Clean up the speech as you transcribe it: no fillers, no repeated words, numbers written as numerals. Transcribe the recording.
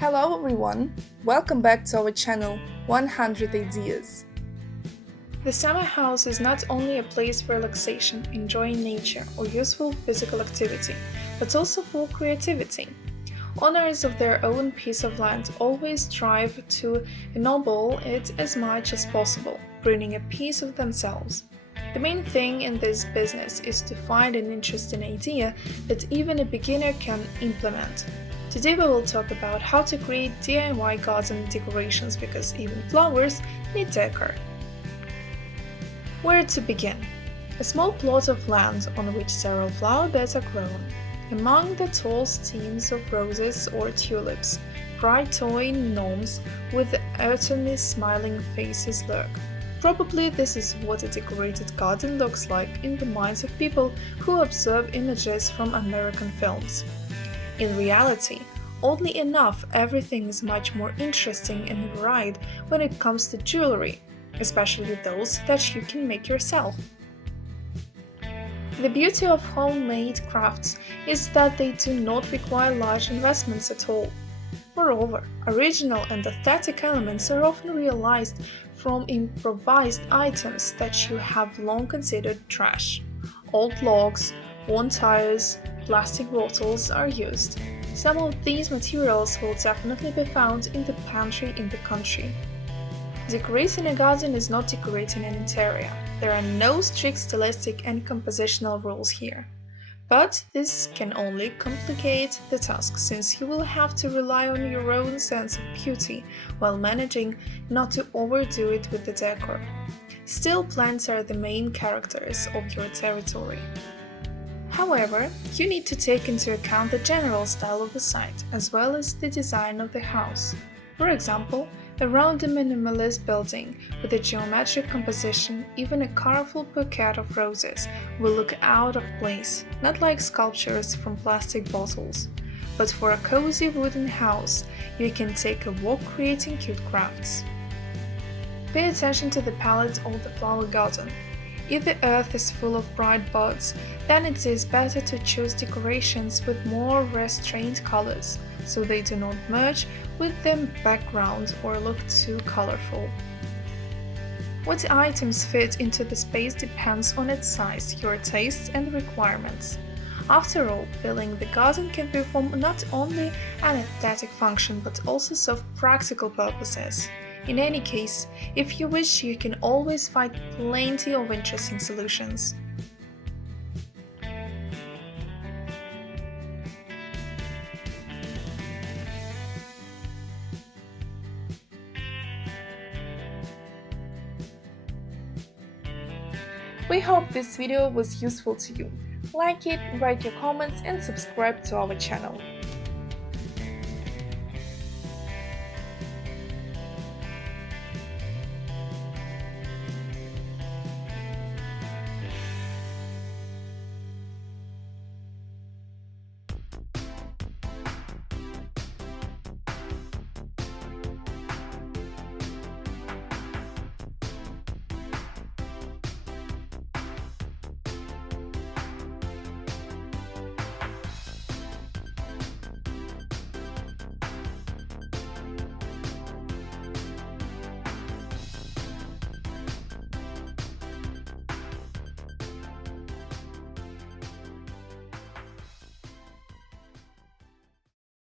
Hello everyone, welcome back to our channel 100 Ideas. The summer house is not only a place for relaxation, enjoying nature or useful physical activity, but also for creativity. Owners of their own piece of land always strive to ennoble it as much as possible, bringing a piece of themselves. The main thing in this business is to find an interesting idea that even a beginner can implement. Today we will talk about how to create DIY garden decorations because even flowers need decor. Where to begin? A small plot of land on which several flower beds are grown. Among the tall stems of roses or tulips, bright toy gnomes with autumnally smiling faces lurk. Probably this is what a decorated garden looks like in the minds of people who observe images from American films. In reality, oddly enough, everything is much more interesting and varied when it comes to jewelry, especially those that you can make yourself. The beauty of homemade crafts is that they do not require large investments at all. Moreover, original and aesthetic elements are often realized from improvised items that you have long considered trash. Old logs, worn tires, plastic bottles are used. Some of these materials will definitely be found in the pantry in the country. Decorating a garden is not decorating an interior. There are no strict stylistic and compositional rules here. But this can only complicate the task since you will have to rely on your own sense of beauty while managing not to overdo it with the decor. Still, plants are the main characters of your territory. However, you need to take into account the general style of the site as well as the design of the house. For example, around a minimalist building with a geometric composition, even a colorful bouquet of roses will look out of place, not like sculptures from plastic bottles. But for a cozy wooden house, you can take a walk creating cute crafts. Pay attention to the palette of the flower garden. If the earth is full of bright buds, then it is better to choose decorations with more restrained colors, so they do not merge with the background or look too colorful. What items fit into the space depends on its size, your tastes and requirements. After all, filling the garden can perform not only an aesthetic function but also serve practical purposes. In any case, if you wish, you can always find plenty of interesting solutions. We hope this video was useful to you. Like it, write your comments and subscribe to our channel.